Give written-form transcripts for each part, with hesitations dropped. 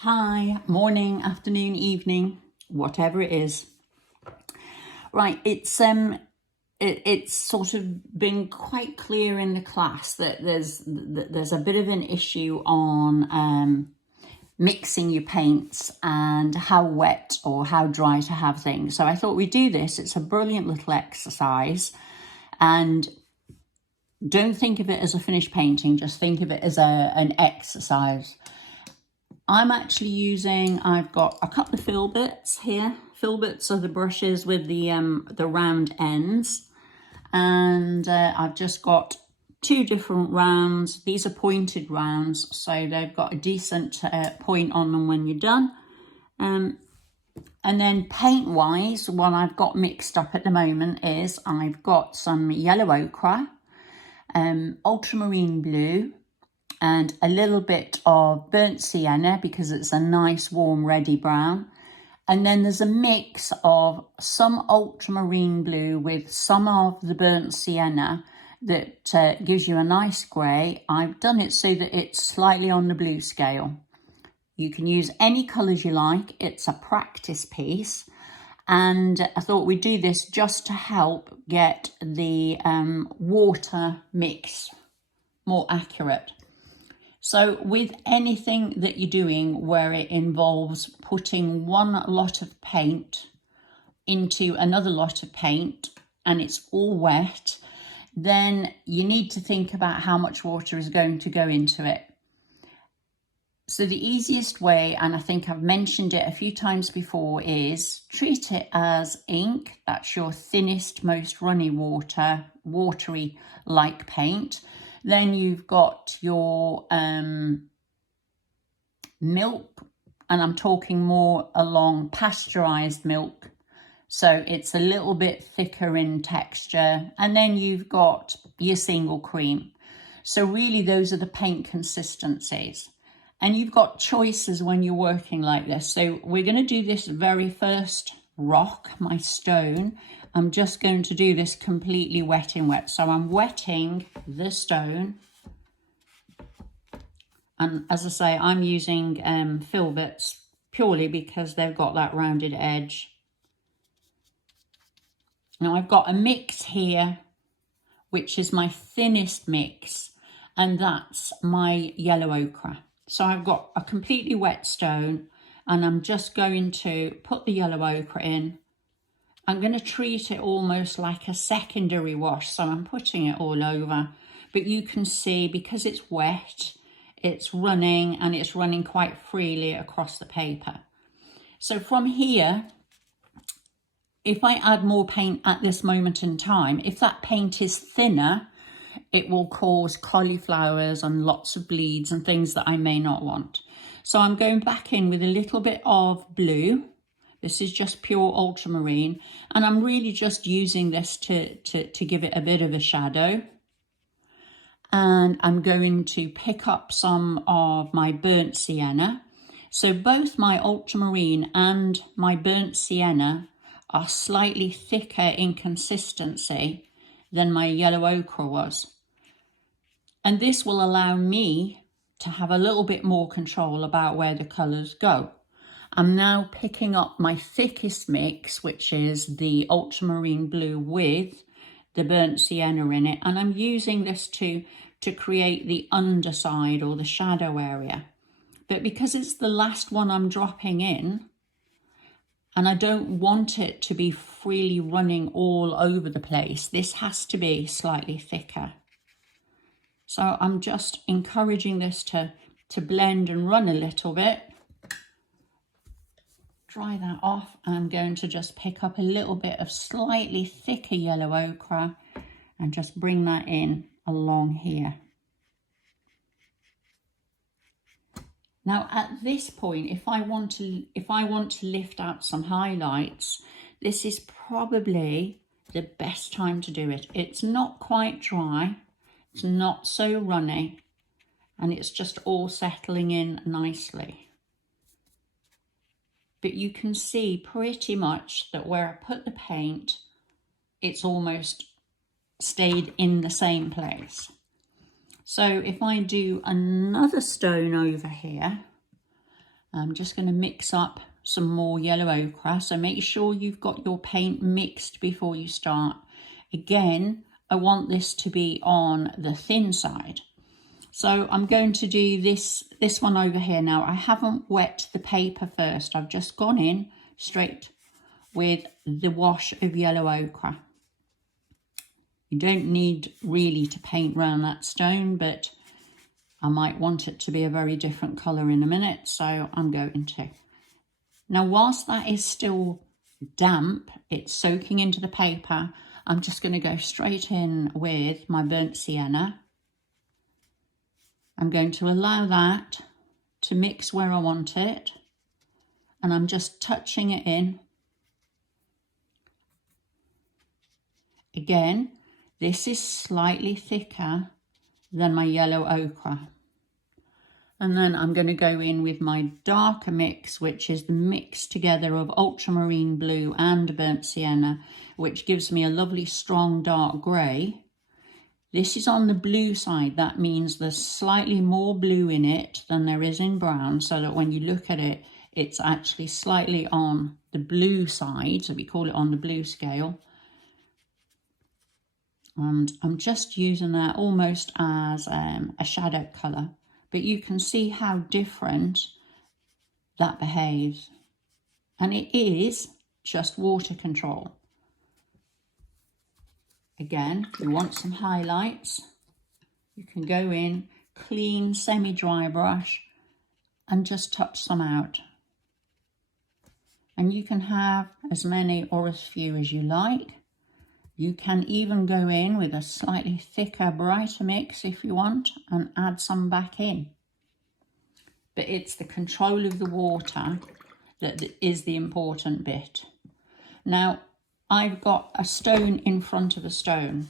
Hi, morning, afternoon, evening, whatever it is. Right, it's sort of been quite clear in the class that there's a bit of an issue on mixing your paints and how wet or how dry to have things. So I thought we'd do this. It's a brilliant little exercise, and don't think of it as a finished painting, just think of it as an exercise. I'm actually using, I've got a couple of filberts here. Filberts are the brushes with the round ends. And I've just got two different rounds. These are pointed rounds, so they've got a decent point on them when you're done. And then paint-wise, what I've got mixed up at the moment is I've got some yellow ochre, ultramarine blue, and a little bit of burnt sienna because it's a nice warm reddy brown. And then there's a mix of some ultramarine blue with some of the burnt sienna that gives you a nice grey. I've done it so that it's slightly on the blue scale. You can use any colours you like. It's a practice piece. And I thought we'd do this just to help get the water mix more accurate. So with anything that you're doing where it involves putting one lot of paint into another lot of paint and it's all wet, then you need to think about how much water is going to go into it. So the easiest way, and I think I've mentioned it a few times before, is treat it as ink. That's your thinnest, most runny watery like paint. Then you've got your milk, and I'm talking more along pasteurized milk. So it's a little bit thicker in texture. And then you've got your single cream. So really those are the paint consistencies. And you've got choices when you're working like this. So we're going to do this very first rock, my stone. I'm just going to do this completely wet in wet. So I'm wetting the stone. And as I say, I'm using filberts purely because they've got that rounded edge. Now I've got a mix here, which is my thinnest mix, and that's my yellow ochre. So I've got a completely wet stone, and I'm just going to put the yellow ochre in. I'm going to treat it almost like a secondary wash, so I'm putting it all over. But you can see, because it's wet, it's running, and it's running quite freely across the paper. So from here, if I add more paint at this moment in time, if that paint is thinner, it will cause cauliflowers and lots of bleeds and things that I may not want. So I'm going back in with a little bit of blue. This is just pure ultramarine, and I'm really just using this to give it a bit of a shadow. And I'm going to pick up some of my burnt sienna. So both my ultramarine and my burnt sienna are slightly thicker in consistency than my yellow ochre was. And this will allow me to have a little bit more control about where the colours go. I'm now picking up my thickest mix, which is the ultramarine blue with the burnt sienna in it, and I'm using this to create the underside or the shadow area. But because it's the last one I'm dropping in, and I don't want it to be freely running all over the place, this has to be slightly thicker. So I'm just encouraging this to blend and run a little bit. Dry that off. I'm going to just pick up a little bit of slightly thicker yellow ochre and just bring that in along here. Now at this point, if I want to lift out some highlights, this is probably the best time to do it. It's not quite dry, it's not so runny, and it's just all settling in nicely. But you can see pretty much that where I put the paint, it's almost stayed in the same place. So if I do another stone over here, I'm just going to mix up some more yellow ochre. So make sure you've got your paint mixed before you start. Again, I want this to be on the thin side. So I'm going to do this one over here now. I haven't wet the paper first. I've just gone in straight with the wash of yellow ochre. You don't need really to paint around that stone, but I might want it to be a very different colour in a minute, so I'm going to. Now, whilst that is still damp, it's soaking into the paper, I'm just going to go straight in with my burnt sienna. I'm going to allow that to mix where I want it, and I'm just touching it in. Again, this is slightly thicker than my yellow ochre. And then I'm going to go in with my darker mix, which is the mix together of ultramarine blue and burnt sienna, which gives me a lovely strong dark grey. This is on the blue side. That means there's slightly more blue in it than there is in brown, so that when you look at it, it's actually slightly on the blue side. So we call it on the blue scale. And I'm just using that almost as a shadow colour. But you can see how different that behaves. And it is just water control. Again, if you want some highlights, you can go in, clean, semi-dry brush, and just touch some out. And you can have as many or as few as you like. You can even go in with a slightly thicker, brighter mix if you want, and add some back in. But it's the control of the water that is the important bit. Now, I've got a stone in front of a stone,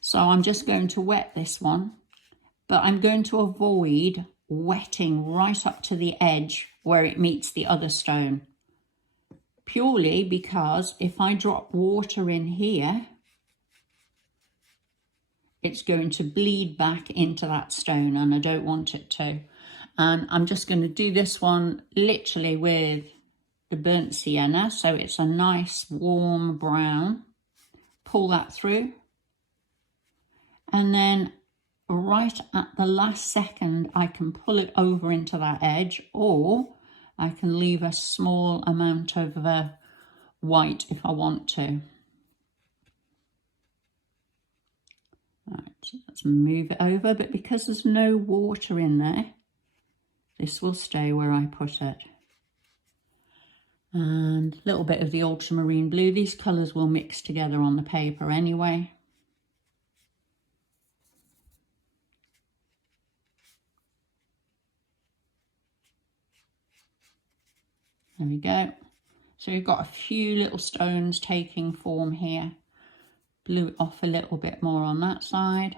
so I'm just going to wet this one, but I'm going to avoid wetting right up to the edge where it meets the other stone, purely because if I drop water in here, it's going to bleed back into that stone, and I don't want it to. And I'm just going to do this one literally with the burnt sienna, so it's a nice warm brown. Pull that through, and then right at the last second I can pull it over into that edge, or I can leave a small amount of white if I want to. Right, so let's move it over, but because there's no water in there, this will stay where I put it. And a little bit of the ultramarine blue. These colours will mix together on the paper anyway. There we go. So you've got a few little stones taking form here. Blew it off a little bit more on that side.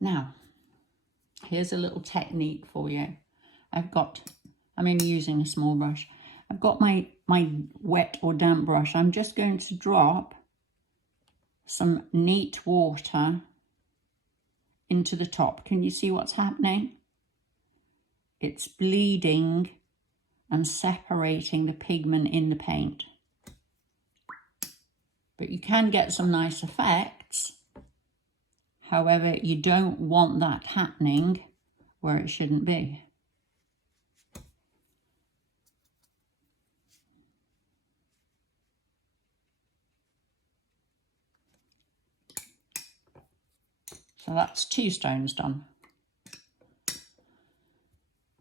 Now, here's a little technique for you. I'm only using a small brush. I've got my wet or damp brush. I'm just going to drop some neat water into the top. Can you see what's happening? It's bleeding and separating the pigment in the paint. But you can get some nice effects. However, you don't want that happening where it shouldn't be. So that's 2 stones done.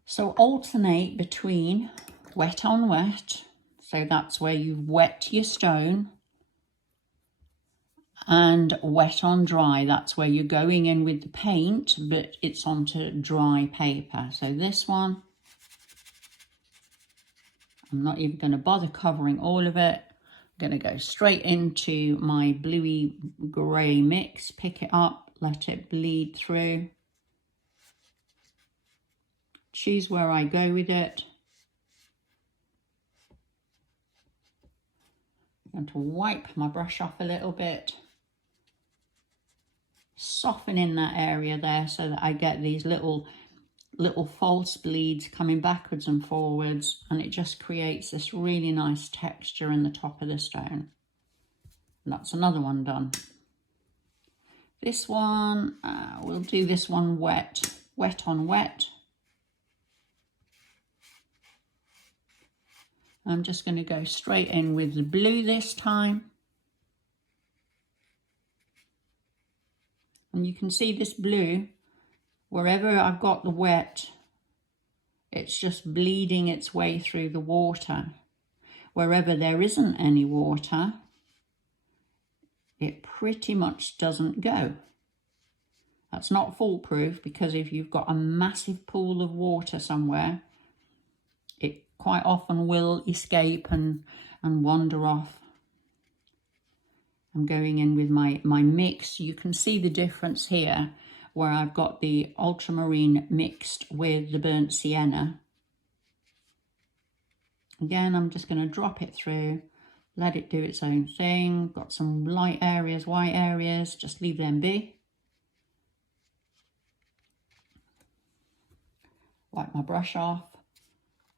So alternate between wet on wet, so that's where you've wet your stone, and wet on dry, that's where you're going in with the paint, but it's onto dry paper. So this one, I'm not even going to bother covering all of it. I'm going to go straight into my bluey grey mix, pick it up, let it bleed through. Choose where I go with it. I'm going to wipe my brush off a little bit. softening that area there so that I get these little false bleeds coming backwards and forwards, and it just creates this really nice texture in the top of the stone. And that's another one done. This one, we'll do this one wet on wet. I'm just going to go straight in with the blue this time. And you can see this blue, wherever I've got the wet, it's just bleeding its way through the water. Wherever there isn't any water, it pretty much doesn't go. That's not foolproof, because if you've got a massive pool of water somewhere, it quite often will escape and wander off. I'm going in with my mix. You can see the difference here where I've got the ultramarine mixed with the burnt sienna. Again, I'm just going to drop it through, let it do its own thing. Got some light areas, white areas, just leave them be. Wipe my brush off.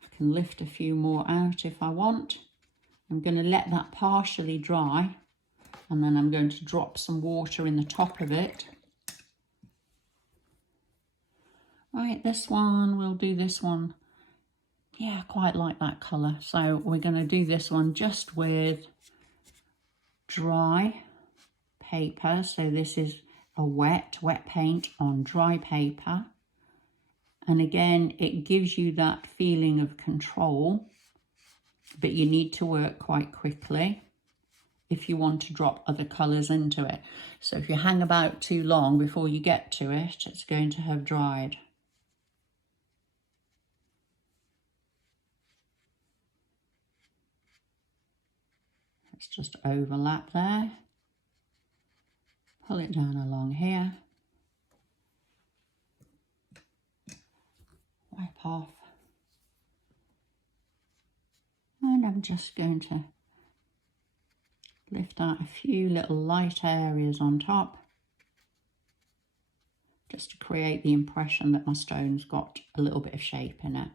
I can lift a few more out if I want. I'm going to let that partially dry, and then I'm going to drop some water in the top of it. Right, this one, we'll do this one. Yeah, I quite like that colour. So we're going to do this one just with dry paper. So this is a wet paint on dry paper. And again, it gives you that feeling of control, but you need to work quite quickly if you want to drop other colours into it. So if you hang about too long before you get to it, it's going to have dried. Let's just overlap there. Pull it down along here. Wipe off. And I'm just going to lift out a few little light areas on top, just to create the impression that my stone's got a little bit of shape in it.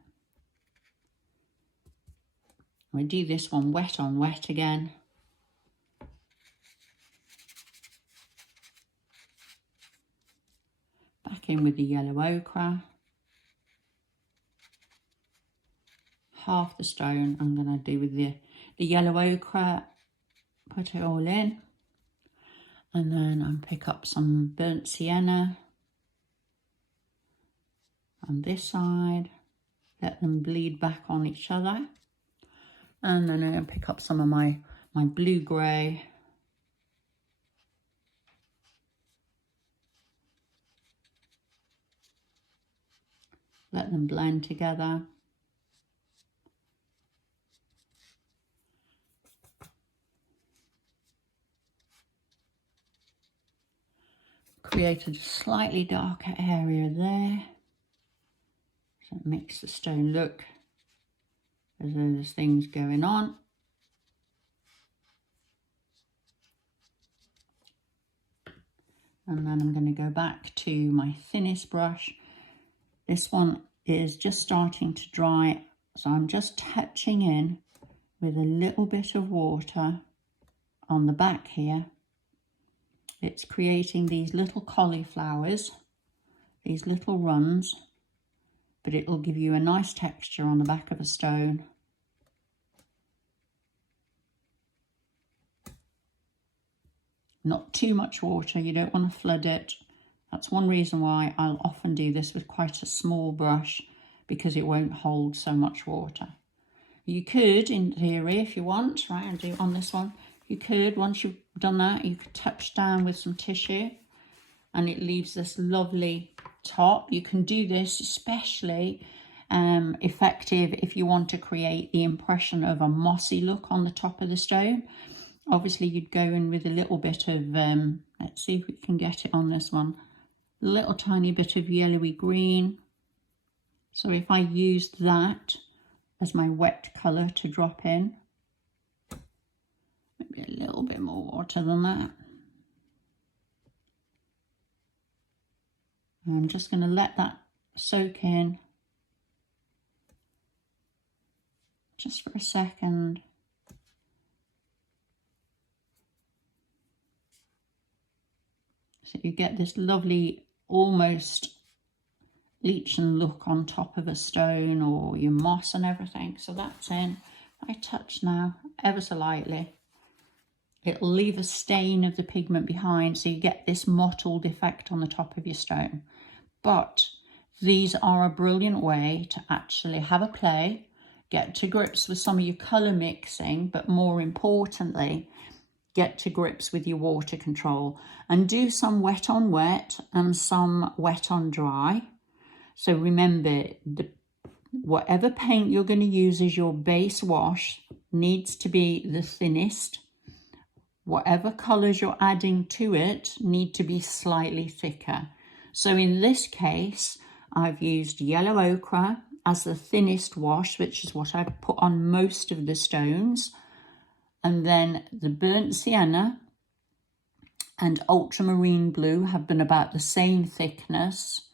We do this one wet on wet again. Back in with the yellow ochre. Half the stone I'm going to do with the yellow ochre, put it all in, and then I'll pick up some burnt sienna on this side, let them bleed back on each other, and then I'm going to pick up some of my blue-grey, let them blend together. Created a slightly darker area there, so it makes the stone look as though there's things going on. And then I'm going to go back to my thinnest brush. This one is just starting to dry, so I'm just touching in with a little bit of water on the back here. It's creating these little cauliflowers, these little runs, but it will give you a nice texture on the back of a stone. Not too much water, you don't want to flood it. That's one reason why I'll often do this with quite a small brush, because it won't hold so much water. You could, in theory, if you want, right, I'll do it on this one. You could, once you've done that, you could touch down with some tissue and it leaves this lovely top. You can do this especially effective if you want to create the impression of a mossy look on the top of the stone. Obviously, you'd go in with a little bit of, let's see if we can get it on this one, a little tiny bit of yellowy green. So if I used that as my wet colour to drop in, maybe a little bit more water than that. I'm just going to let that soak in just for a second. So you get this lovely, almost lichen look on top of a stone or your moss and everything. So that's in. I touch now ever so lightly. It'll leave a stain of the pigment behind, so you get this mottled effect on the top of your stone. But these are a brilliant way to actually have a play, get to grips with some of your colour mixing, but more importantly, get to grips with your water control, and do some wet on wet and some wet on dry. So remember, whatever paint you're going to use as your base wash needs to be the thinnest. Whatever colours you're adding to it need to be slightly thicker. So in this case, I've used yellow ochre as the thinnest wash, which is what I've put on most of the stones. And then the burnt sienna and ultramarine blue have been about the same thickness.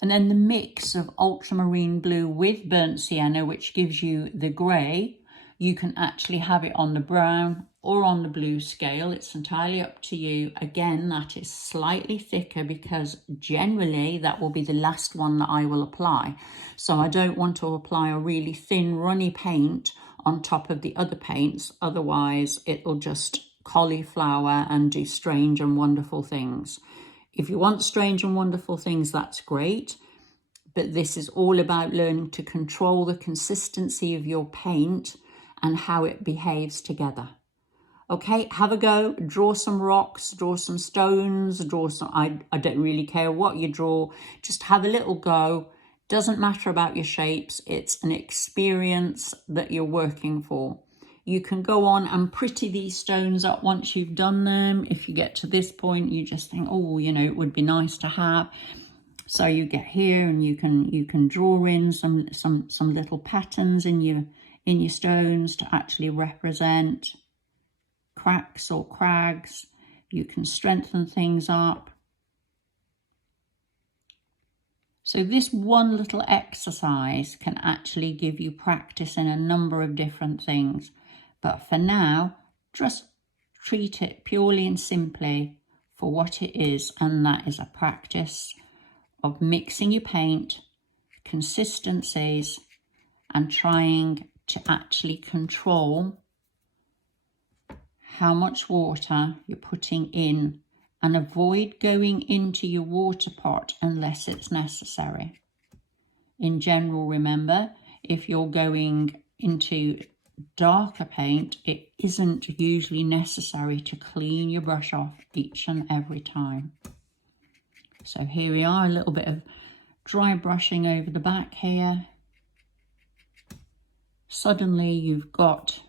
And then the mix of ultramarine blue with burnt sienna, which gives you the grey, you can actually have it on the brown or on the blue scale. It's entirely up to you. Again, that is slightly thicker because generally that will be the last one that I will apply. So I don't want to apply a really thin runny paint on top of the other paints. Otherwise it'll just cauliflower and do strange and wonderful things. If you want strange and wonderful things, that's great. But this is all about learning to control the consistency of your paint and how it behaves together. Okay, have a go, draw some rocks, draw some stones, draw some, I don't really care what you draw, just have a little go. Doesn't matter about your shapes, it's an experience that you're working for. You can go on and pretty these stones up once you've done them. If you get to this point, you just think, oh, you know, it would be nice to have. So you get here and you can draw in some little patterns in your stones to actually represent cracks or crags. You can strengthen things up. So this one little exercise can actually give you practice in a number of different things. But for now, just treat it purely and simply for what it is, and that is a practice of mixing your paint, consistencies, and trying to actually control how much water you're putting in, and avoid going into your water pot unless it's necessary. In general, remember, if you're going into darker paint, it isn't usually necessary to clean your brush off each and every time. So here we are, a little bit of dry brushing over the back here. Suddenly you've got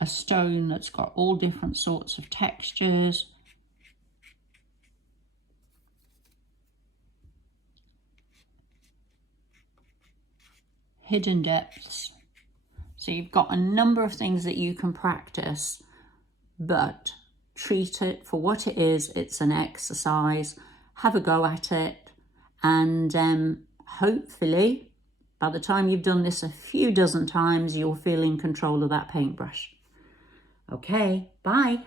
a stone that's got all different sorts of textures. Hidden depths. So you've got a number of things that you can practice, but treat it for what it is. It's an exercise. Have a go at it, and hopefully by the time you've done this a few dozen times, you'll feel in control of that paintbrush. Okay, bye.